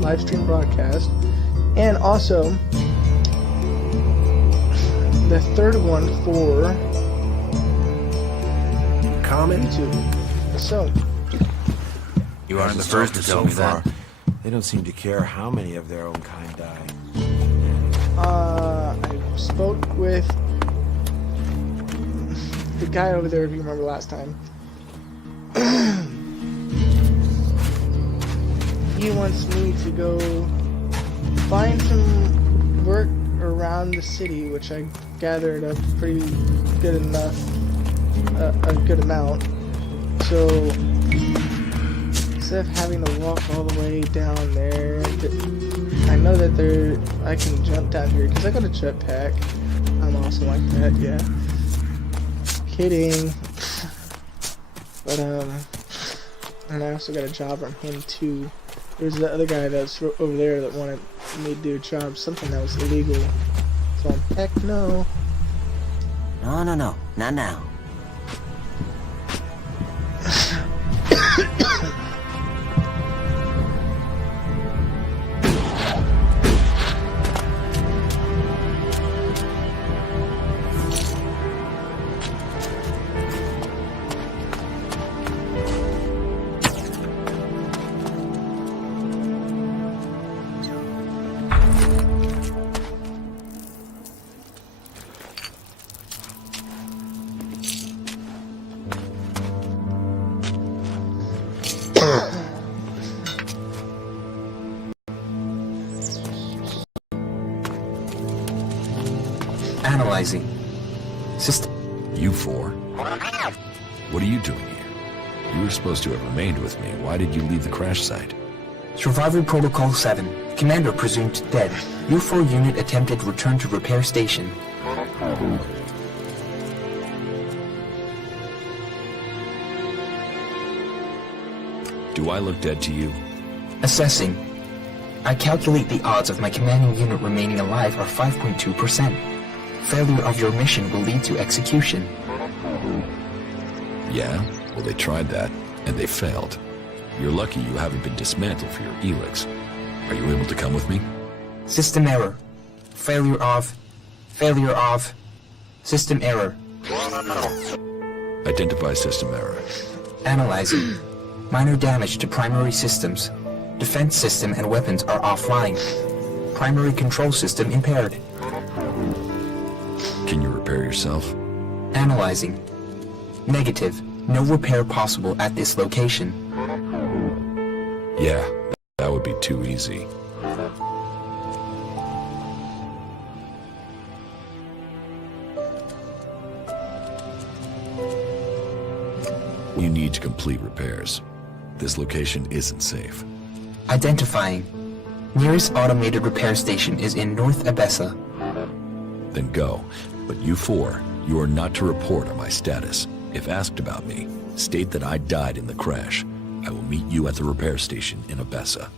live stream broadcast, and also the third one for YouTube. So you aren't the first to tell me that. They don't seem to care how many of their own kind die. I spoke with the guy over there, if you remember last time. He wants me to go find some work around the city, which I gathered a pretty good enough, a good amount. So instead of having to walk all the way down there, I know that I can jump down here because I got a jetpack. I'm awesome like that, yeah. Kidding. But and I also got a job from him too. There's the other guy that's over there that wanted me to do a job, something that was illegal. So heck no. No, not now. Analyzing. System. You four? What are you doing here? You were supposed to have remained with me. Why did you leave the crash site? Survival Protocol 7. Commander presumed dead. U4 unit attempted return to repair station. Do I look dead to you? Assessing. I calculate the odds of my commanding unit remaining alive are 5.2%. Failure of your mission will lead to execution. Yeah? Well, they tried that, and they failed. You're lucky you haven't been dismantled for your Elex. Are you able to come with me? System error. Failure of... System error. Identify system error. Analyzing. Minor damage to primary systems. Defense system and weapons are offline. Primary control system impaired. Can you repair yourself? Analyzing. Negative. No repair possible at this location. Yeah, that would be too easy. You need to complete repairs. This location isn't safe. Identifying. Nearest automated repair station is in North Abessa. Then go. But you four, you are not to report on my status. If asked about me, state that I died in the crash. I will meet you at the repair station in Abessa.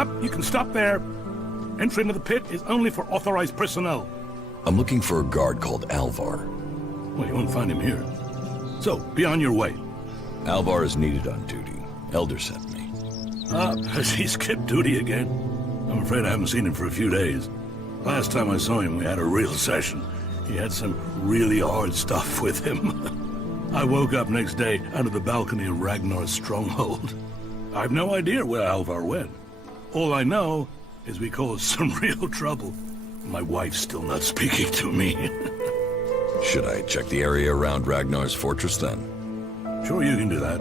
Up, you can stop there. Entry into the pit is only for authorized personnel. I'm looking for a guard called Alvar. Well, you won't find him here. So, be on your way. Alvar is needed on duty. Elder sent me. Has he skipped duty again? I'm afraid I haven't seen him for a few days. Last time I saw him, we had a real session. He had some really hard stuff with him. I woke up next day under the balcony of Ragnar's stronghold. I've no idea where Alvar went. All I know is we caused some real trouble. My wife's still not speaking to me. Should I check the area around Ragnar's fortress then? Sure, you can do that.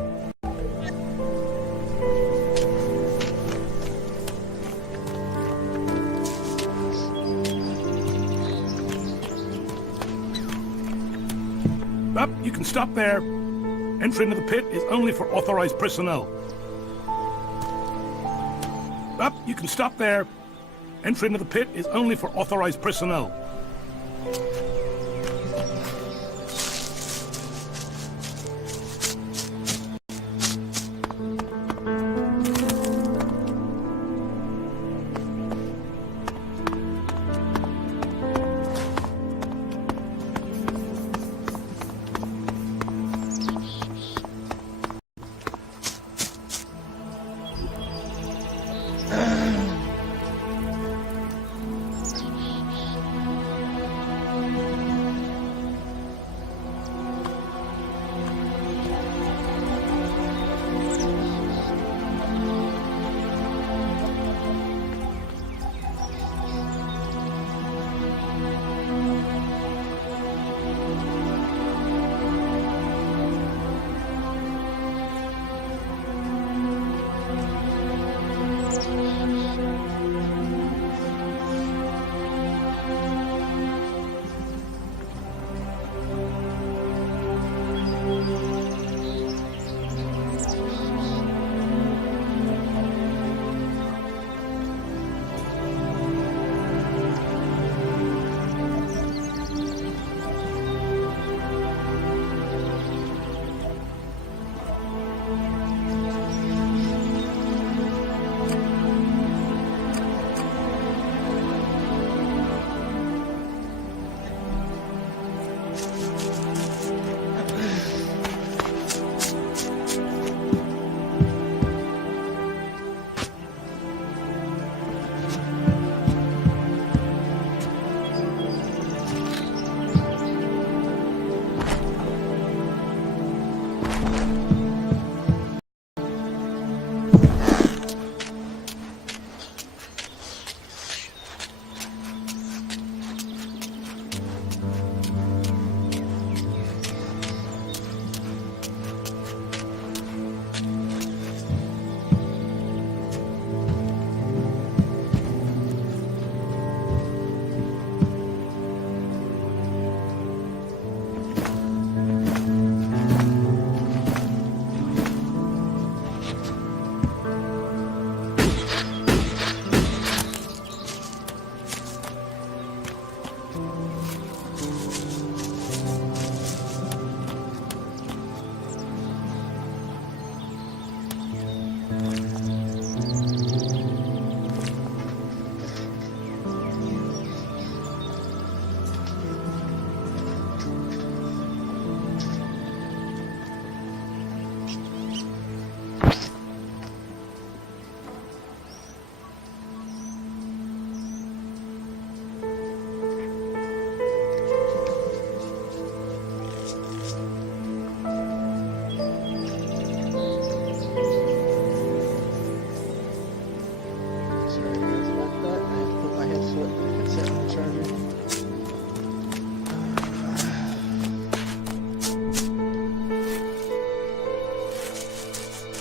Up, you can stop there. Entry into the pit is only for authorized personnel. Up, you can stop there. Entry into the pit is only for authorized personnel.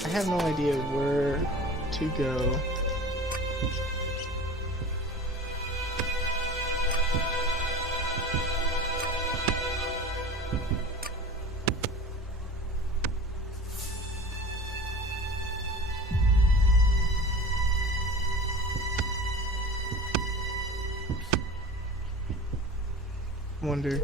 I have no idea where to go. Wonder.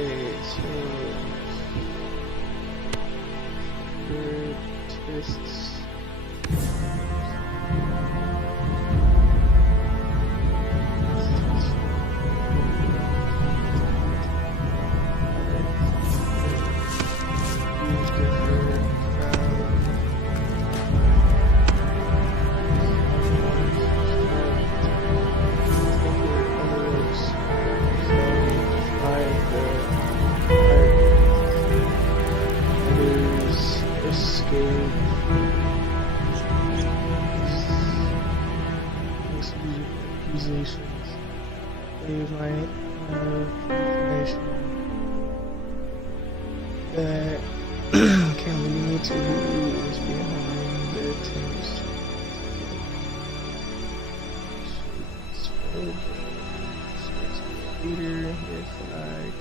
Okay, so twists. Accusations. They might have information that can lead to who is behind the attempts. Leader, their flag.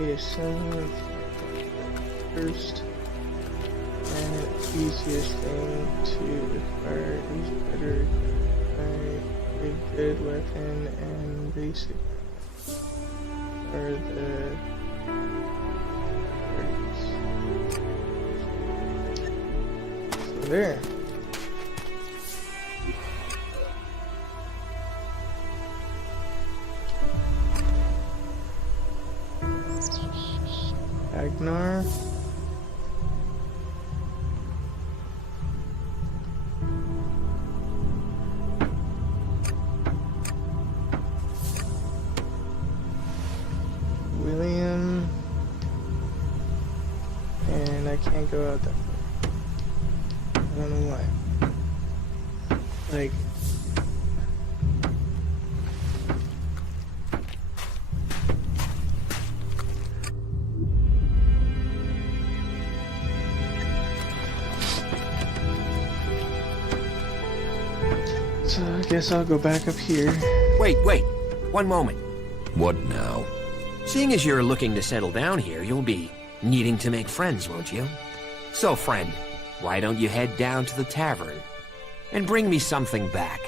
Okay, so first and easiest thing to acquire is better acquire a good weapon and basic are the so there. Agnar. William. And I can't go out that far. I don't know why. Like, so I guess I'll go back up here. Wait. One moment. What now? Seeing as you're looking to settle down here, you'll be needing to make friends, won't you? So, friend, why don't you head down to the tavern and bring me something back?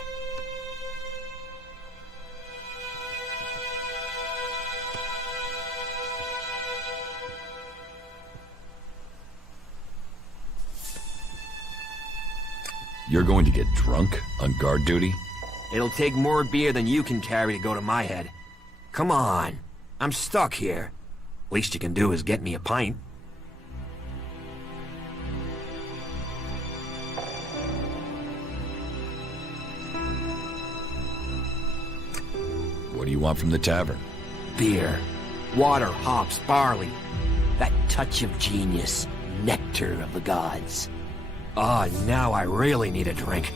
You're going to get drunk on guard duty? It'll take more beer than you can carry to go to my head. Come on, I'm stuck here. Least you can do is get me a pint. What do you want from the tavern? Beer, water, hops, barley. That touch of genius, nectar of the gods. Ah, now I really need a drink.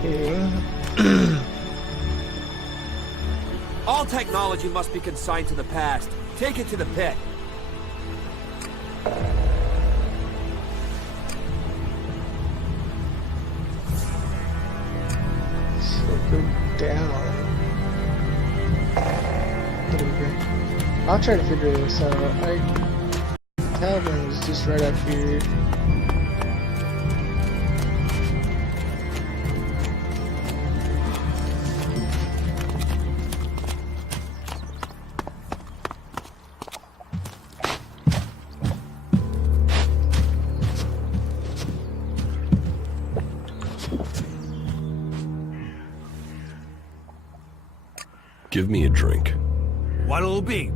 Okay. All technology must be consigned to the past. Take it to the pit. So go down. Whatever. I'll try to figure this out. Tavern is just right up here. Give me a drink. What'll it be?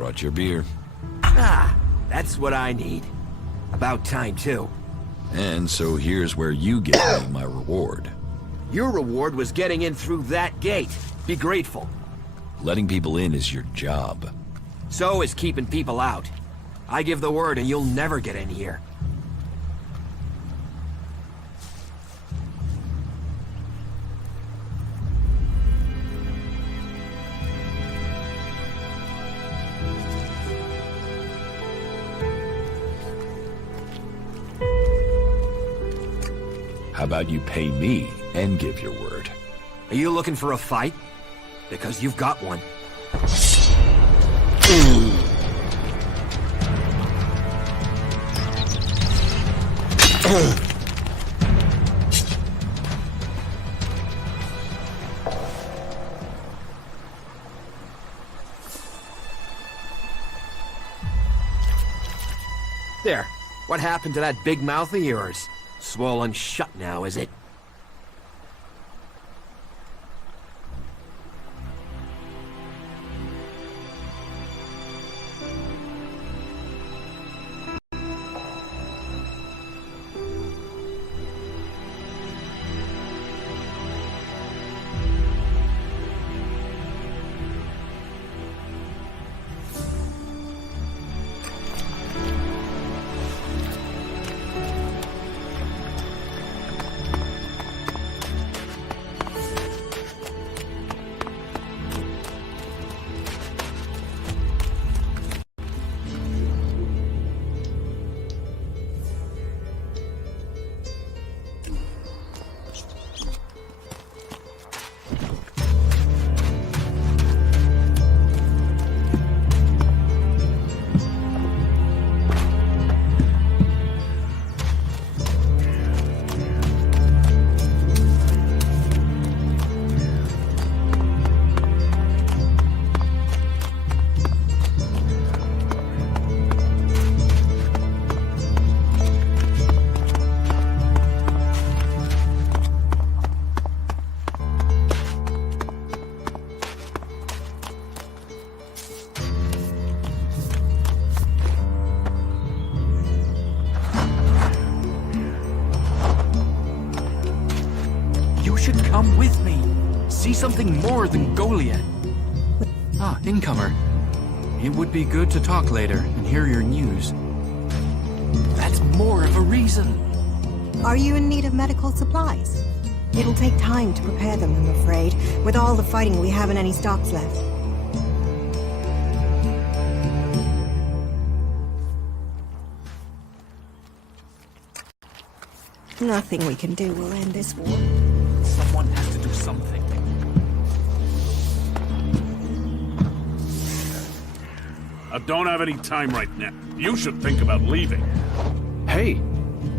brought your beer. Ah, that's what I need. About time, too. And so here's where you get me my reward. Your reward was getting in through that gate. Be grateful. Letting people in is your job. So is keeping people out. I give the word and you'll never get in here. How about you pay me and give your word? Are you looking for a fight? Because you've got one. There. What happened to that big mouth of yours? Swollen shut now, is it? Come with me. See something more than Goliath. Ah, incomer. It would be good to talk later and hear your news. That's more of a reason. Are you in need of medical supplies? It'll take time to prepare them, I'm afraid. With all the fighting, we haven't any stocks left. Nothing we can do will end this war. Someone has to do something. I don't have any time right now. You should think about leaving. Hey,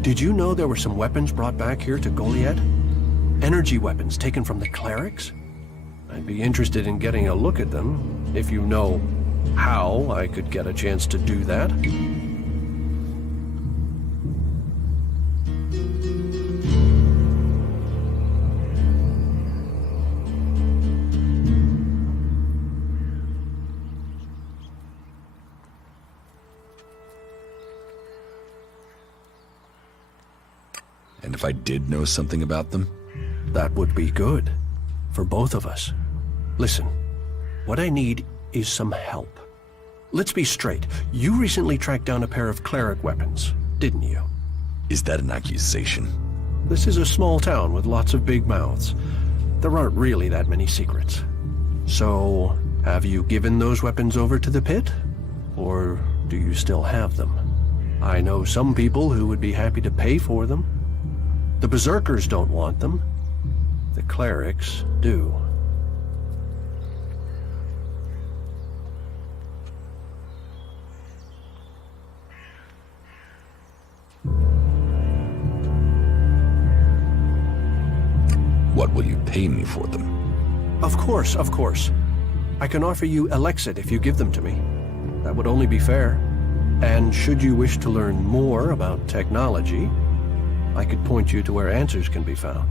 did you know there were some weapons brought back here to Goliath? Energy weapons taken from the clerics? I'd be interested in getting a look at them, if you know how I could get a chance to do that. And if I did know something about them? That would be good. For both of us. Listen, what I need is some help. Let's be straight. You recently tracked down a pair of cleric weapons, didn't you? Is that an accusation? This is a small town with lots of big mouths. There aren't really that many secrets. So, have you given those weapons over to the pit? Or do you still have them? I know some people who would be happy to pay for them. The berserkers don't want them. The clerics do. What will you pay me for them? Of course, of course. I can offer you Elex Pt. if you give them to me. That would only be fair. And should you wish to learn more about technology, I could point you to where answers can be found.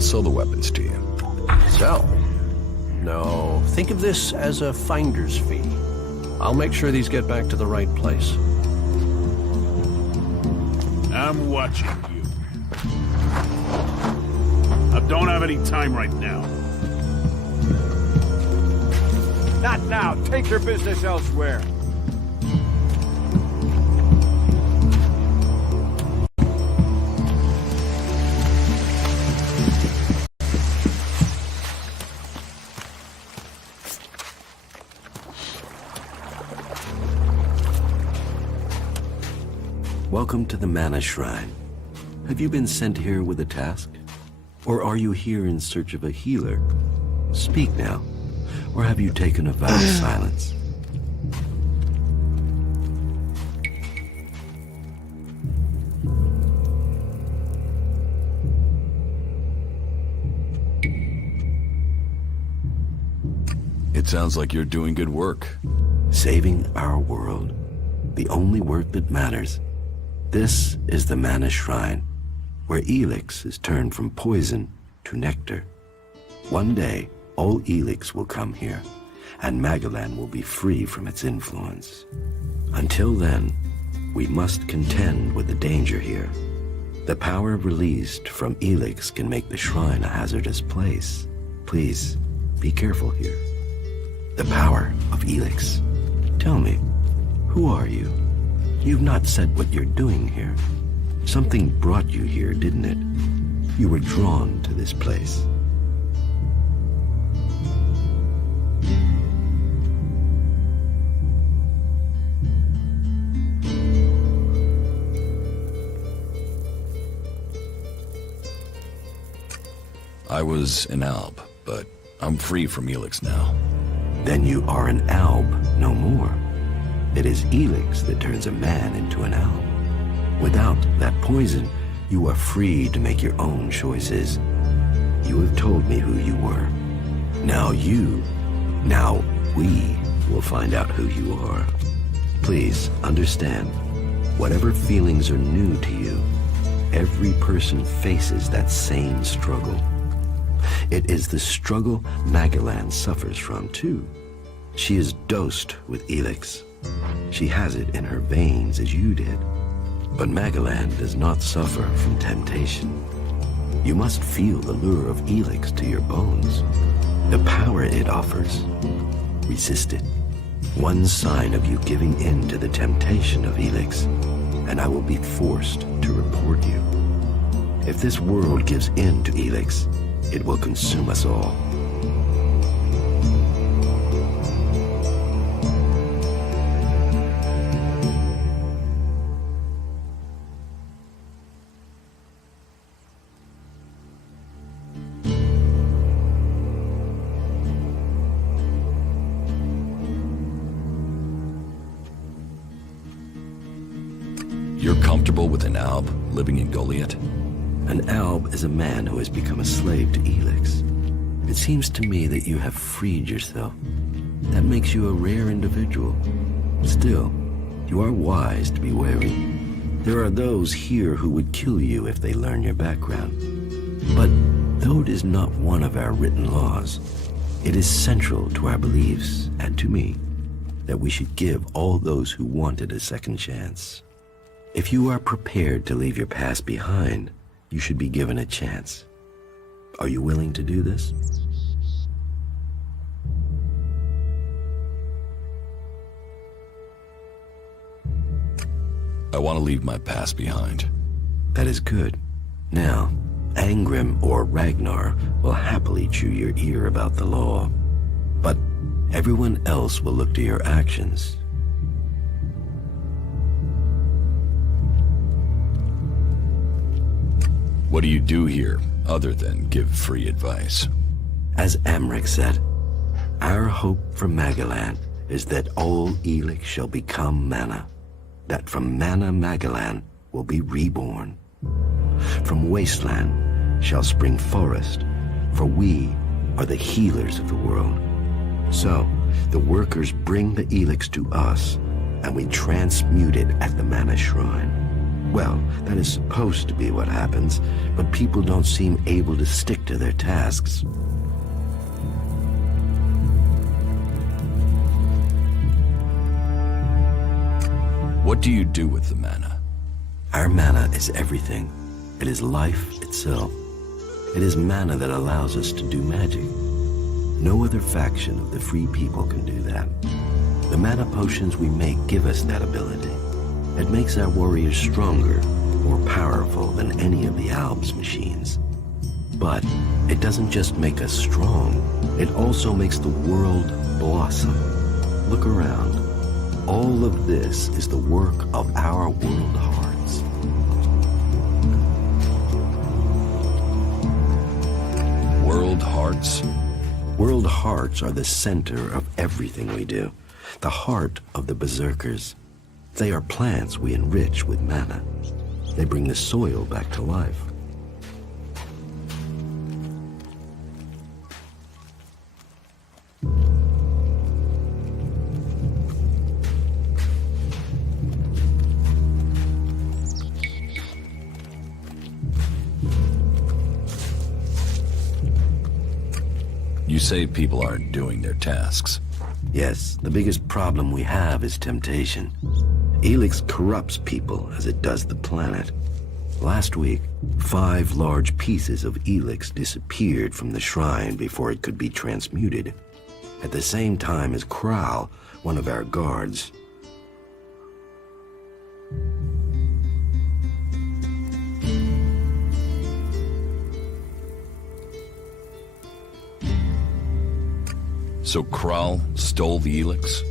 I'll sell the weapons to you. Sell? No, think of this as a finder's fee. I'll make sure these get back to the right place. I'm watching you. I don't have any time right now. Not now. Take your business elsewhere. Welcome to the Mana Shrine. Have you been sent here with a task? Or are you here in search of a healer? Speak now. Or have you taken a vow of silence? It sounds like you're doing good work. Saving our world. The only work that matters. This is the Mana Shrine, where Elex is turned from poison to nectar. One day, all Elex will come here, and Magalan will be free from its influence. Until then, we must contend with the danger here. The power released from Elex can make the shrine a hazardous place. Please, be careful here. The power of Elex. Tell me, who are you? You've not said what you're doing here. Something brought you here, didn't it? You were drawn to this place. I was an alb, but I'm free from Elex now. Then you are an alb no more. It is Elex that turns a man into an alb. Without that poison, you are free to make your own choices. You have told me who you were. Now we will find out who you are. Please understand, whatever feelings are new to you, every person faces that same struggle. It is the struggle Magalan suffers from too. She is dosed with Elex. She has it in her veins as you did. But Magalan does not suffer from temptation. You must feel the lure of Elex to your bones. The power it offers. Resist it. One sign of you giving in to the temptation of Elex, and I will be forced to report you. If this world gives in to Elex, it will consume us all. You're comfortable with an alb living in Goliath? An alb is a man who has become a slave to Elex. It seems to me that you have freed yourself. That makes you a rare individual. Still, you are wise to be wary. There are those here who would kill you if they learn your background. But though it is not one of our written laws, it is central to our beliefs, and to me, that we should give all those who want it a second chance. If you are prepared to leave your past behind, you should be given a chance. Are you willing to do this? I want to leave my past behind. That is good. Now, Angrim or Ragnar will happily chew your ear about the law. But everyone else will look to your actions. What do you do here, other than give free advice? As Amric said, our hope for Magalan is that all Elex shall become Mana, that from Mana Magalan will be reborn. From Wasteland shall spring forest, for we are the healers of the world. So, the workers bring the Elex to us, and we transmute it at the Mana Shrine. Well, that is supposed to be what happens, but people don't seem able to stick to their tasks. What do you do with the mana? Our mana is everything. It is life itself. It is mana that allows us to do magic. No other faction of the free people can do that. The mana potions we make give us that ability. It makes our warriors stronger, more powerful than any of the Alb's machines. But it doesn't just make us strong, it also makes the world blossom. Look around. All of this is the work of our world hearts. World hearts? World hearts are the center of everything we do. The heart of the berserkers. They are plants we enrich with mana. They bring the soil back to life. You say people aren't doing their tasks. Yes, the biggest problem we have is temptation. Elex corrupts people as it does the planet. Last week, 5 large pieces of Elex disappeared from the shrine before it could be transmuted. At the same time as Kral, one of our guards. So Kral stole the Elex?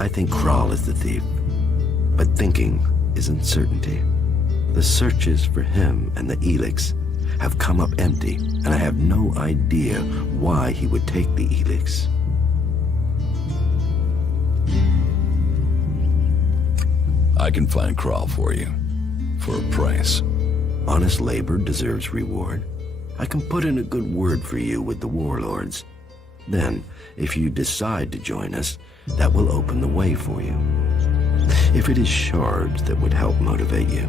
I think Kral is the thief. But thinking isn't certainty. The searches for him and the Elex have come up empty, and I have no idea why he would take the Elex. I can find Kral for you. For a price. Honest labor deserves reward. I can put in a good word for you with the warlords. Then, if you decide to join us, that will open the way for you. If it is shards that would help motivate you,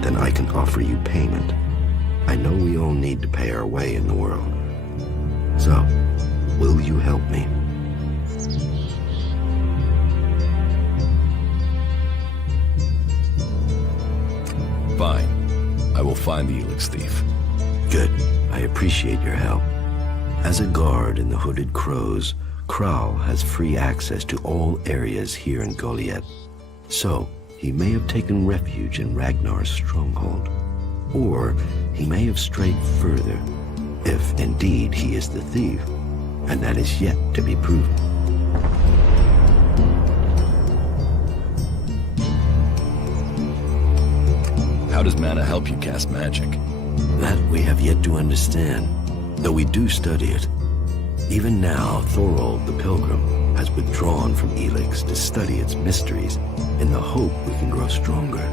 then I can offer you payment. I know we all need to pay our way in the world. So, will you help me? Fine. I will find the Elex thief. Good. I appreciate your help. As a guard in the Hooded Crows, Kral has free access to all areas here in Goliath. So, he may have taken refuge in Ragnar's stronghold. Or he may have strayed further, if indeed he is the thief, and that is yet to be proven. How does mana help you cast magic? That we have yet to understand, though we do study it. Even now, Thorold the Pilgrim has withdrawn from Elex to study its mysteries in the hope we can grow stronger.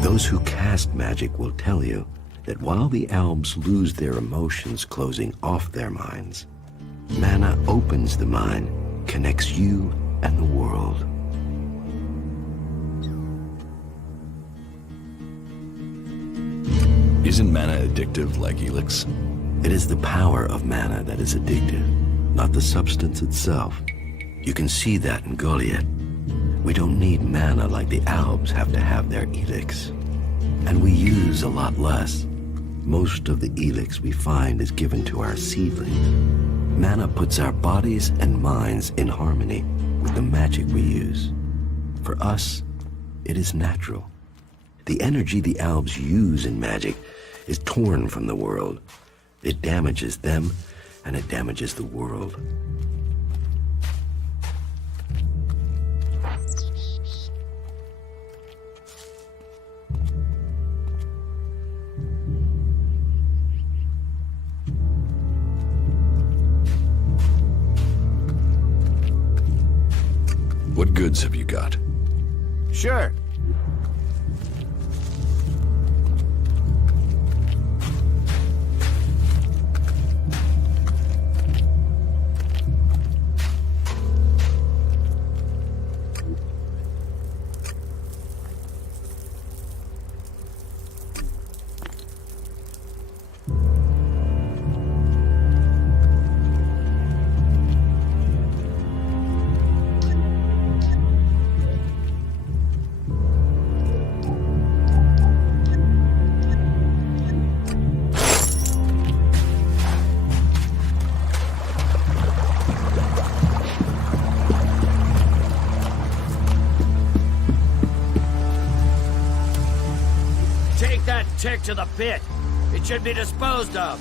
Those who cast magic will tell you that while the Albs lose their emotions closing off their minds, mana opens the mind, connects you and the world. Isn't mana addictive like Elex? It is the power of mana that is addictive, not the substance itself. You can see that in Goliath. We don't need mana like the Albs have to have their Elex. And we use a lot less. Most of the Elex we find is given to our seedlings. Mana puts our bodies and minds in harmony with the magic we use. For us, it is natural. The energy the Albs use in magic is torn from the world. It damages them, and it damages the world. What goods have you got? Sure. tick to the pit. It should be disposed of.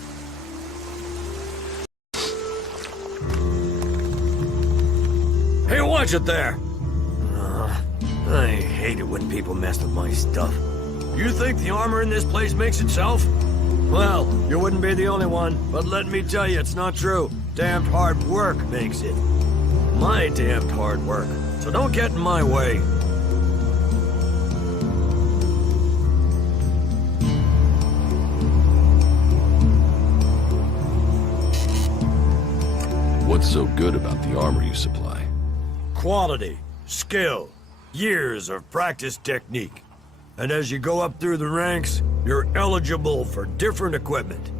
Hey, watch it there! I hate it when people mess with my stuff. You think the armor in this place makes itself? Well, you wouldn't be the only one, but let me tell you, it's not true. Damned hard work makes it. My damned hard work. So don't get in my way. What's so good about the armor you supply? Quality, skill, years of practice technique. And as you go up through the ranks, you're eligible for different equipment.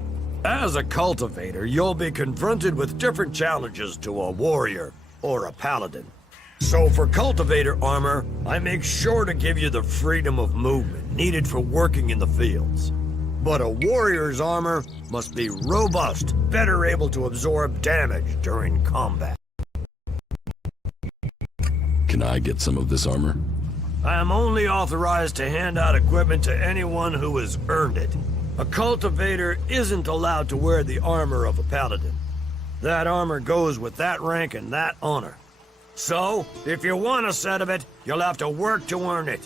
As a cultivator, you'll be confronted with different challenges to a warrior or a paladin. So for cultivator armor, I make sure to give you the freedom of movement needed for working in the fields. But a warrior's armor must be robust, better able to absorb damage during combat. Can I get some of this armor? I am only authorized to hand out equipment to anyone who has earned it. A cultivator isn't allowed to wear the armor of a paladin. That armor goes with that rank and that honor. So, if you want a set of it, you'll have to work to earn it.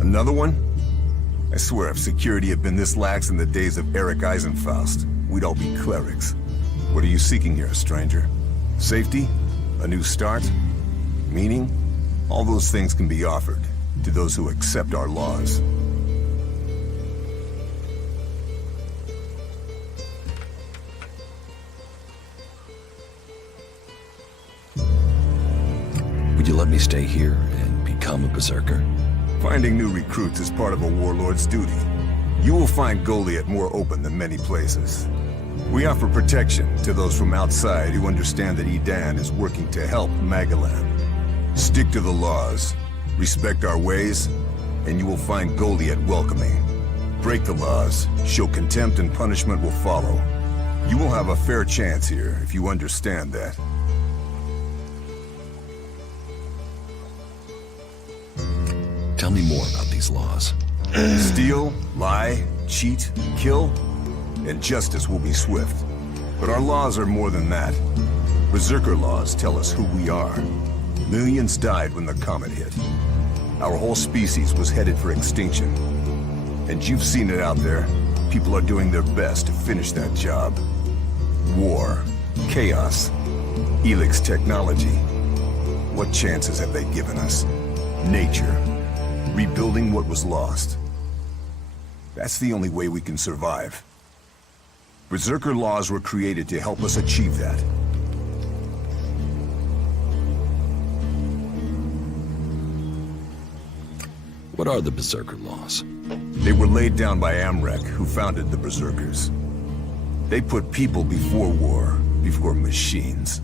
Another one? I swear if security had been this lax in the days of Eric Eisenfaust, we'd all be clerics. What are you seeking here, stranger? Safety? A new start? Meaning? All those things can be offered to those who accept our laws. Would you let me stay here and become a berserker? Finding new recruits is part of a warlord's duty. You will find Goliath more open than many places. We offer protection to those from outside who understand that Edan is working to help Magalan. Stick to the laws, respect our ways, and you will find Goliath welcoming. Break the laws, show contempt, and punishment will follow. You will have a fair chance here if you understand that. Tell me more about these laws. Steal, lie, cheat, kill, and justice will be swift. But our laws are more than that. Berserker laws tell us who we are. Millions died when the comet hit. Our whole species was headed for extinction. And you've seen it out there. People are doing their best to finish that job. War, chaos, Elex technology. What chances have they given us? Nature. Rebuilding what was lost. That's the only way we can survive. Berserker laws were created to help us achieve that. What are the Berserker laws? They were laid down by Amrek, who founded the Berserkers. They put people before war, before machines.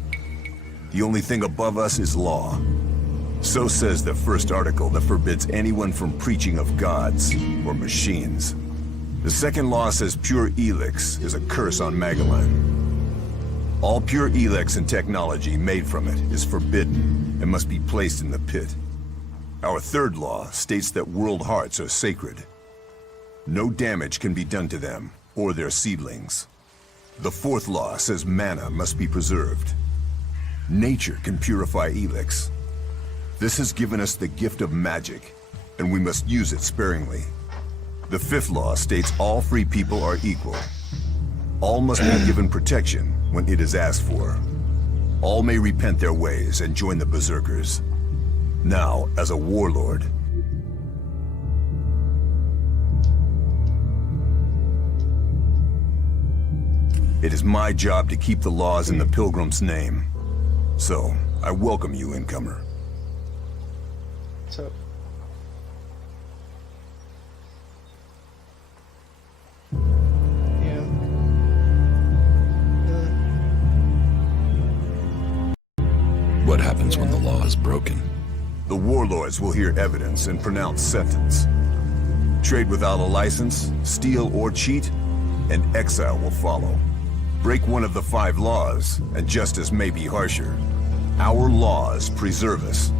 The only thing above us is law. So says the first article that forbids anyone from preaching of gods or machines. The second law says pure Elex is a curse on Magalan. All pure Elex and technology made from it is forbidden and must be placed in the pit. Our third law states that world hearts are sacred. No damage can be done to them or their seedlings. The fourth law says mana must be preserved. Nature can purify Elex. This has given us the gift of magic, and we must use it sparingly. The fifth law states all free people are equal. All must be given protection when it is asked for. All may repent their ways and join the Berserkers. Now, as a warlord, it is my job to keep the laws in the Pilgrim's name. So, I welcome you, incomer. So, yeah. What happens when the law is broken? The warlords will hear evidence and pronounce sentence. Trade without a license, steal or cheat, and exile will follow. Break one of the 5 laws, and justice may be harsher. Our laws preserve us,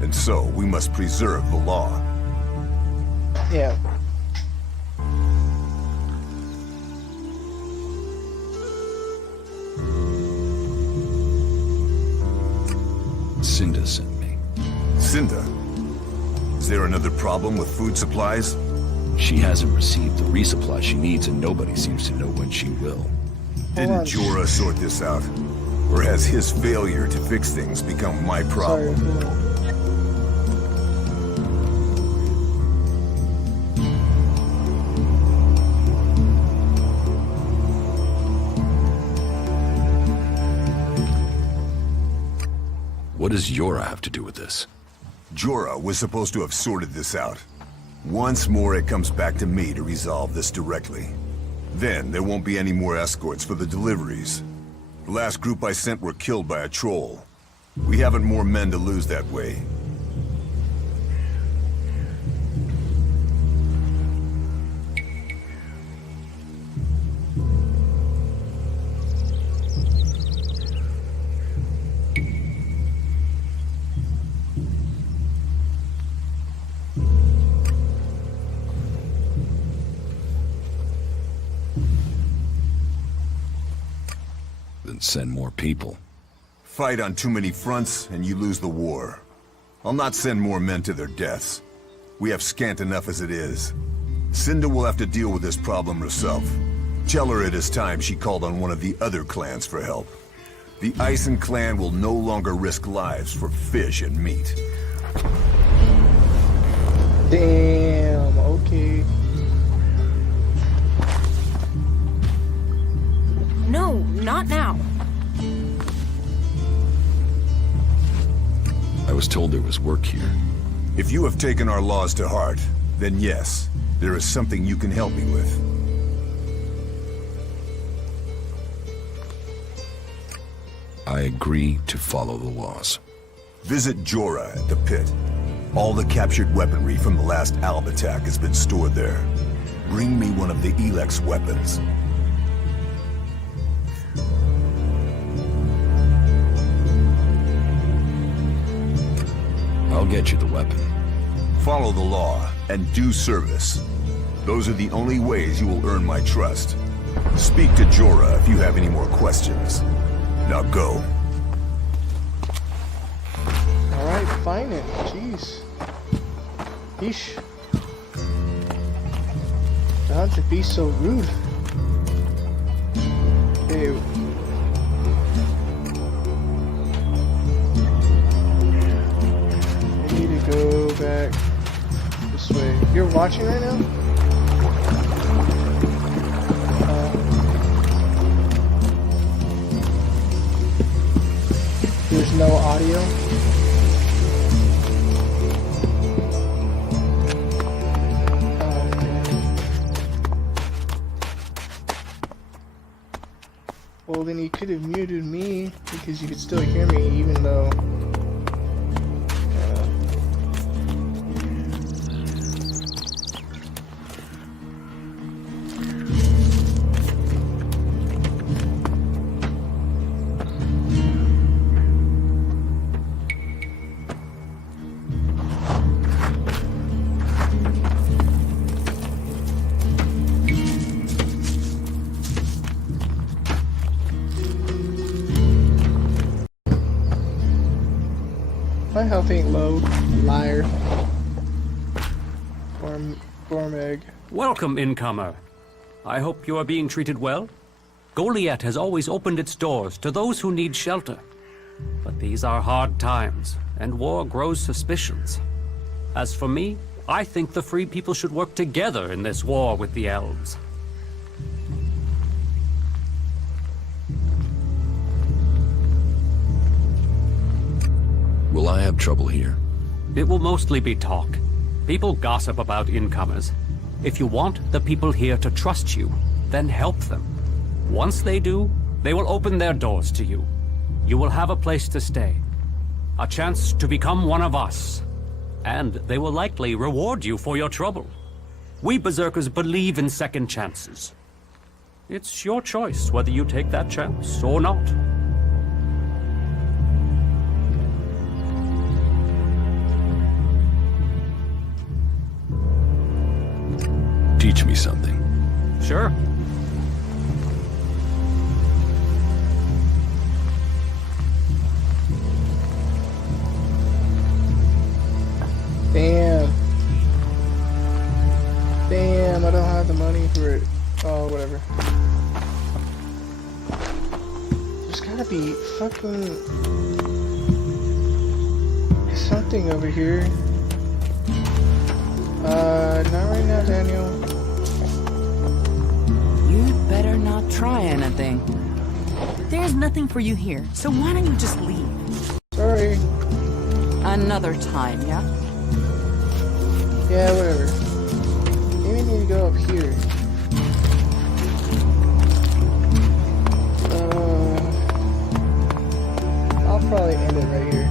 and so we must preserve the law. Yeah. Cinda sent me. Cinda? Is there another problem with food supplies? She hasn't received the resupply she needs, and nobody seems to know when she will. Didn't Jorah sort this out? Or has his failure to fix things become my problem? What does Jorah have to do with this? Jorah was supposed to have sorted this out. Once more, it comes back to me to resolve this directly. Then, there won't be any more escorts for the deliveries. The last group I sent were killed by a troll. We haven't more men to lose that way. Then send more people. Fight on too many fronts, and you lose the war. I'll not send more men to their deaths. We have scant enough as it is. Cinda will have to deal with this problem herself. Tell her it is time she called on one of the other clans for help. The Ison clan will no longer risk lives for fish and meat. Damn, okay. No, not now. I was told there was work here. If you have taken our laws to heart, then yes, there is something you can help me with. I agree to follow the laws. Visit Jorah at the pit. All the captured weaponry from the last Alb attack has been stored there. Bring me one of the Elex weapons. I'll get you the weapon. Follow the law and do service. Those are the only ways you will earn my trust. Speak to Jorah if you have any more questions. Now go. Alright, fine it. Jeez. Yeesh. Don't to be so rude. Okay. I need to go back this way. You're watching right now? There's no audio? Well, then you could have muted me because you could still hear me even though... My health ain't low, liar. Gormeg. Welcome, incomer. I hope you are being treated well. Goliath has always opened its doors to those who need shelter. But these are hard times, and war grows suspicions. As for me, I think the free people should work together in this war with the elves. Will I have trouble here? It will mostly be talk. People gossip about incomers. If you want the people here to trust you, then help them. Once they do, they will open their doors to you. You will have a place to stay. A chance to become one of us. And they will likely reward you for your trouble. We Berserkers believe in second chances. It's your choice whether you take that chance or not. Teach me something. Sure. Damn, I don't have the money for it. Oh, whatever. There's gotta be fucking something over here. Not right now, Daniel. You'd better not try anything. There's nothing for you here, so why don't you just leave? Sorry. Another time, yeah? Yeah, whatever. Maybe we need to go up here. I'll probably end it right here.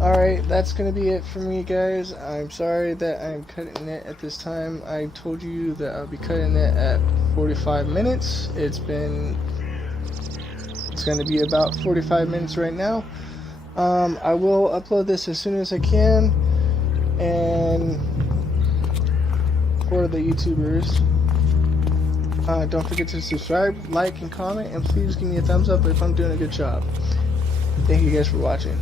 Alright, that's gonna be it for me, guys. I'm sorry that I'm cutting it at this time. I told you that I'll be cutting it at 45 minutes. It's gonna be about 45 minutes right now. I will upload this as soon as I can, and for the YouTubers, don't forget to subscribe, like, and comment, and please give me a thumbs up if I'm doing a good job. Thank you guys for watching.